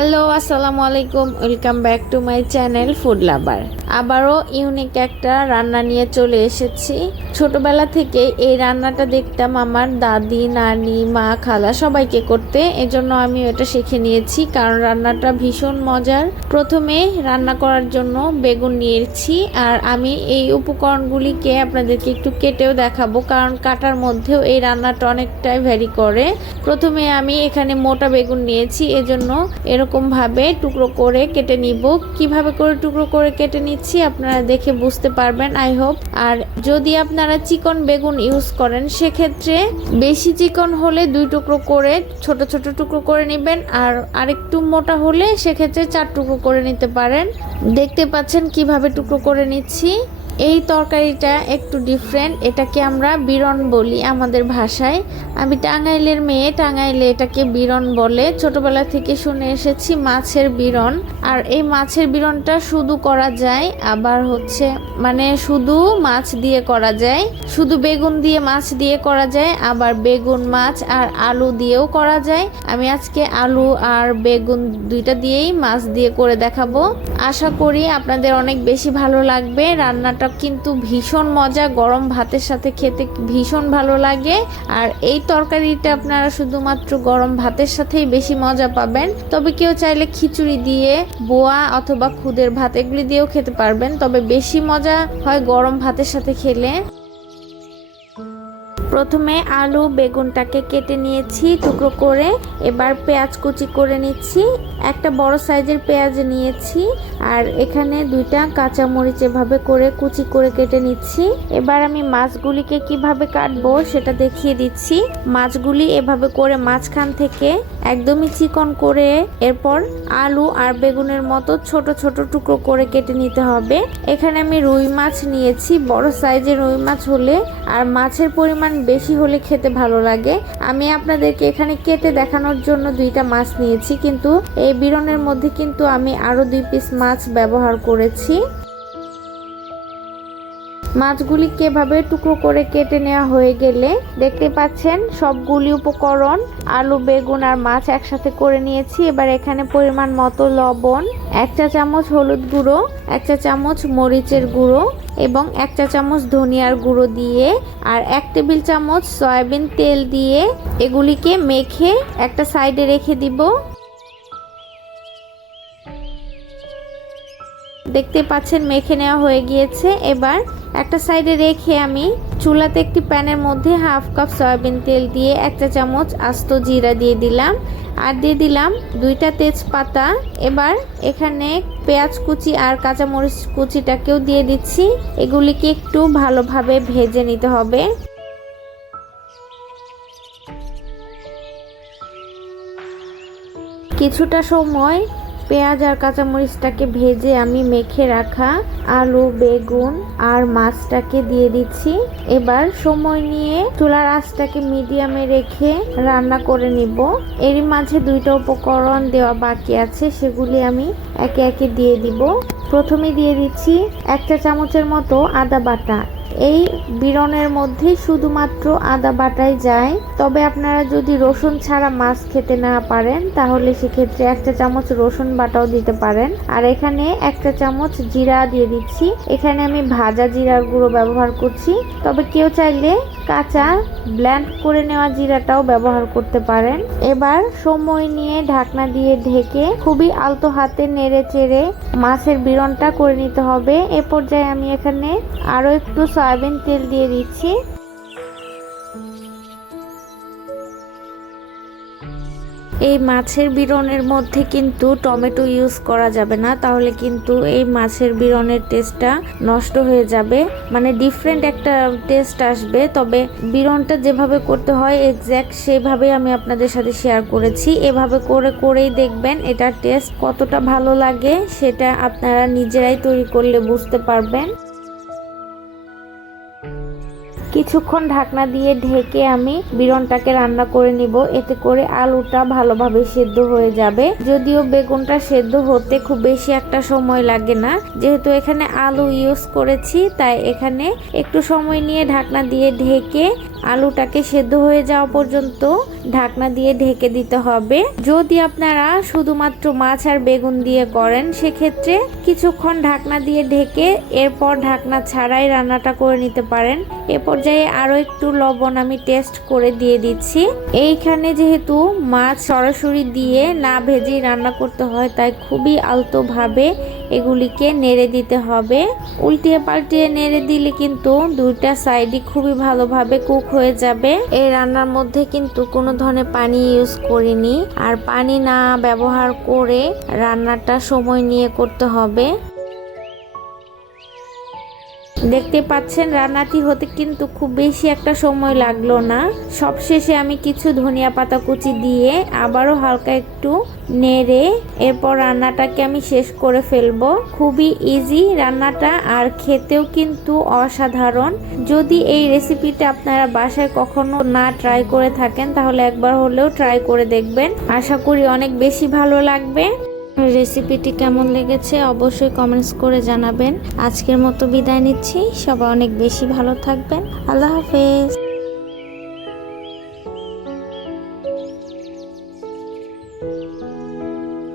Hello আসসালামু আলাইকুম। Welcome back to my channel food lover আবারও ইউনিক একটা রান্না নিয়ে চলে এসেছি। ছোটবেলা থেকে এই রান্নাটা দেখতাম আমার দাদি, নানি, মা, খালা সবাইকে করতে। এজন্য আমি এটা শিখে নিয়েছি, কারণ রান্নাটা ভীষণ মজার। প্রথমে রান্না করার জন্য বেগুন নিয়েছি, আর আমি এই উপকরণগুলিকে আপনাদেরকে একটু কেটেও দেখাবো, কারণ কাটার মধ্যেও এই রান্নাটা অনেকটাই ভ্যারি করে। প্রথমে আমি এখানে মোটা বেগুন নিয়েছি, এজন্য এরকম ভাবে টুকরো করে কেটে নিব। কীভাবে করে টুকরো করে কেটে নিচ্ছি আপনারা দেখে বুঝতে পারবেন আই হোপ আর যদি আপনারা চিকন বেগুন ইউজ করেন, সেক্ষেত্রে বেশি চিকন হলে দুই টুকরো করে, ছোট ছোট টুকরো করে নেবেন, আর আরেকটু মোটা হলে সেক্ষেত্রে চার টুকরো করে নিতে পারেন। দেখতে পাচ্ছেন কীভাবে টুকরো করে নিচ্ছি। এই তরকারিটা একটু ডিফারেন্ট এটাকে আমরা বিরন বলি আমাদের ভাষায়। আমি টাঙ্গাইলের মেয়ে, টাঙ্গাইলে এটাকে বিরন বলে। ছোটবেলা থেকে শুনে এসেছি মাছের বিরন। আর এই মাছের বিরনটা শুধু করা যায়, আবার হচ্ছে মানে শুধু মাছ দিয়ে করা যায়। শুধু বেগুন দিয়ে মাছ দিয়ে করা যায়, আবার বেগুন মাছ আর আলু দিয়েও করা যায়। আমি আজকে আলু আর বেগুন দুইটা দিয়েই মাছ দিয়ে করে দেখাবো। আশা করি আপনাদের অনেক বেশি ভালো লাগবে। রান্নাটা কিন্তু ভীষণ মজা, গরম ভাতের সাথে খেতে ভীষণ ভালো লাগে। আর এই তরকারিটা আপনারা শুধুমাত্র গরম ভাতের সাথেই বেশি মজা পাবেন। তবে কেউ চাইলে খিচুড়ি দিয়ে, বোয়া অথবা খুদের ভাত এগুলি দিয়েও খেতে পারবেন। তবে বেশি মজা হয় গরম ভাতের সাথে খেলে। প্রথমে আলু বেগুনটাকে কেটে নিয়েছি টুকরো করে। এবার পেঁয়াজ কুচি করে নিচ্ছি। একটা বড় সাইজের পেঁয়াজ নিয়েছি। আর এখানে দুইটা কাঁচা মরিচ এভাবে করে কুচি করে কেটে নিচ্ছি। এবার আমি মাছগুলিকে কীভাবে কাটবো সেটা দেখিয়ে দিচ্ছি। মাছগুলি এভাবে করে মাঝখান থেকে একদমই চিকন করে এরপর আলু আর বেগুনের মতো ছোট ছোট টুকরো করে কেটে নিতে হবে। এখানে আমি রুই মাছ নিয়েছি। বড় সাইজের রুই মাছ হলে আর মাছের পরিমাণ বেশি হলে খেতে ভালো লাগে। আমি আপনাদেরকে এখানে কেটে দেখানোর জন্য দুইটা মাছ নিয়েছি, কিন্তু এই বিরনের মধ্যে কিন্তু আমি আরও দুই পিস মাছ ব্যবহার করেছি। মাছগুলি কীভাবে টুকরো করে কেটে নেওয়া হয়ে গেলে, দেখতে পাচ্ছেন সবগুলি উপকরণ, আলু, বেগুন আর মাছ একসাথে করে নিয়েছি। এবার এখানে পরিমাণ মতো লবণ, এক চা চামচ হলুদ গুঁড়ো, এক চা চামচ মরিচের গুঁড়ো এবং এক চা চামচ ধনিয়ার গুঁড়ো দিয়ে আর এক টেবিল চামচ সয়াবিন তেল দিয়ে এগুলিকে মেখে একটা সাইডে রেখে দিব। দেখতে পাচ্ছেন মেখে নেওয়া হয়ে গিয়েছে। এবার একটা সাইডে রেখে আমি চুলাতে একটি প্যানের মধ্যে হাফ কাপ সয়াবিন তেল দিয়ে একটা চামচ আস্ত জিরা দিয়ে দিলাম। আর দিয়ে দিলাম দুইটা তেজপাতা। এবার এখানে পেঁয়াজ কুচি আর কাঁচামরিচ কুচিটাকেও দিয়ে দিচ্ছি। এগুলিকে একটু ভালোভাবে ভেজে নিতে হবে। কিছুটা সময় পেঁয়াজ আর কাঁচামরিচটাকে ভেজে আমি মেখে রাখা আলু, বেগুন আর মাছটাকে দিয়ে দিচ্ছি। এবার সময় নিয়ে চুলার আঁচটাকে মিডিয়ামে রেখে রান্না করে নিব। এরই মাঝে দুইটা উপকরণ দেওয়া বাকি আছে, সেগুলি আমি একে একে দিয়ে দিব। প্রথমে দিয়ে দিচ্ছি এক চা চামচের মতো আদা বাটা। এই বিরনের মধ্যে শুধুমাত্র আদা বাটাই যায়। তবে আপনারা যদি রসুন ছাড়া মাছ খেতে না পারেন, তাহলে সেক্ষেত্রে একটা চামচ রসুন বাটাও দিতে পারেন। আর এখানে একটা চামচ জিরা দিয়ে দিচ্ছি। এখানে আমি ভাজা জিরার গুঁড়ো ব্যবহার করছি। তবে কেউ চাইলে কাঁচা ব্ল্যান্ড করে নেওয়া জিরাটাও ব্যবহার করতে পারেন। এবার সময় নিয়ে ঢাকনা দিয়ে ঢেকে খুবই আলতো হাতে নেড়ে চেড়ে মাছের বিরনটা করে নিতে হবে। এ পর্যায়ে আমি এখানে আরও একটু সয়াবিন তেল দিয়ে দিচ্ছি। এই মাছের বিরনের মধ্যে কিন্তু টমেটো ইউজ করা যাবে না, তাহলে কিন্তু এই মাছের বিরনের টেস্টটা নষ্ট হয়ে যাবে। মানে ডিফারেন্ট একটা টেস্ট আসবে, তবে বিরনটা যেভাবে করতে হয় এক্স্যাক্ট সেভাবে আমি আপনাদের সাথে শেয়ার করেছি। এভাবে করে করেই দেখবেন এটার টেস্ট কতটা ভালো লাগে, সেটা আপনারা নিজেরাই তৈরি করলে বুঝতে পারবেন। কিছুক্ষণ ঢাকনা দিয়ে ঢেকে আমি বিরনটাকে রান্না করে নিব। এতে করে আলুটা ভালোভাবে সেদ্ধ হয়ে যাবে। যদিও বেগুনটা সেদ্ধ হতে খুব বেশি একটা সময় লাগে না। যেহেতু এখানে আলু ইউজ করেছি, তাই এখানে একটু সময় নিয়ে ঢাকনা দিয়ে ঢেকে আলুটাকে সেদ্ধ হয়ে যাওয়া পর্যন্ত ঢাকনা দিয়ে ঢেকে দিতে হবে। যদি আপনারা শুধুমাত্র মাছ আর বেগুন দিয়ে করেন, সেক্ষেত্রে কিছুক্ষণ ঢাকনা দিয়ে ঢেকে এরপর ঢাকনা ছাড়াই রান্নাটা করে নিতে পারেন। এ পর্যায়ে আরও একটু লবণ আমি টেস্ট করে দিয়ে দিচ্ছি। এইখানে যেহেতু মাছ সরাসরি দিয়ে না ভেজেই রান্না করতে হয়, তাই খুবই আলতোভাবে এগুলিকে নেড়ে দিতে হবে। উল্টিয়ে পাল্টিয়ে নেড়ে দিলে কিন্তু দুইটা সাইডই খুবই ভালোভাবে কুক হয়ে যাবে। এই রান্নার মধ্যে কিন্তু কোনো ধরনের পানি ইউজ করিনি। আর পানি না ব্যবহার করে রান্নাটা সময় নিয়ে করতে হবে। দেখতে পাচ্ছেন, রান্নাটি হতে কিন্তু খুব বেশি একটা সময় লাগল না। সবশেষে আমি কিছু ধনিয়া পাতা কুচি দিয়ে আবারও হালকা একটু নেড়ে এরপর রান্নাটাকে আমি শেষ করে ফেলব। খুবই ইজি রান্নাটা আর খেতেও কিন্তু অসাধারণ। যদি এই রেসিপিটা আপনারা বাসায় কখনো না ট্রাই করে থাকেন, তাহলে একবার হলেও ট্রাই করে দেখবেন। আশা করি অনেক বেশি ভালো লাগবে। রেসিপিটি কেমন লেগেছে অবশ্যই কমেন্টস করে জানাবেন। আজকের মতো বিদায় নিচ্ছি। সবাই অনেক বেশি ভালো থাকবেন। আল্লাহ হাফেজ।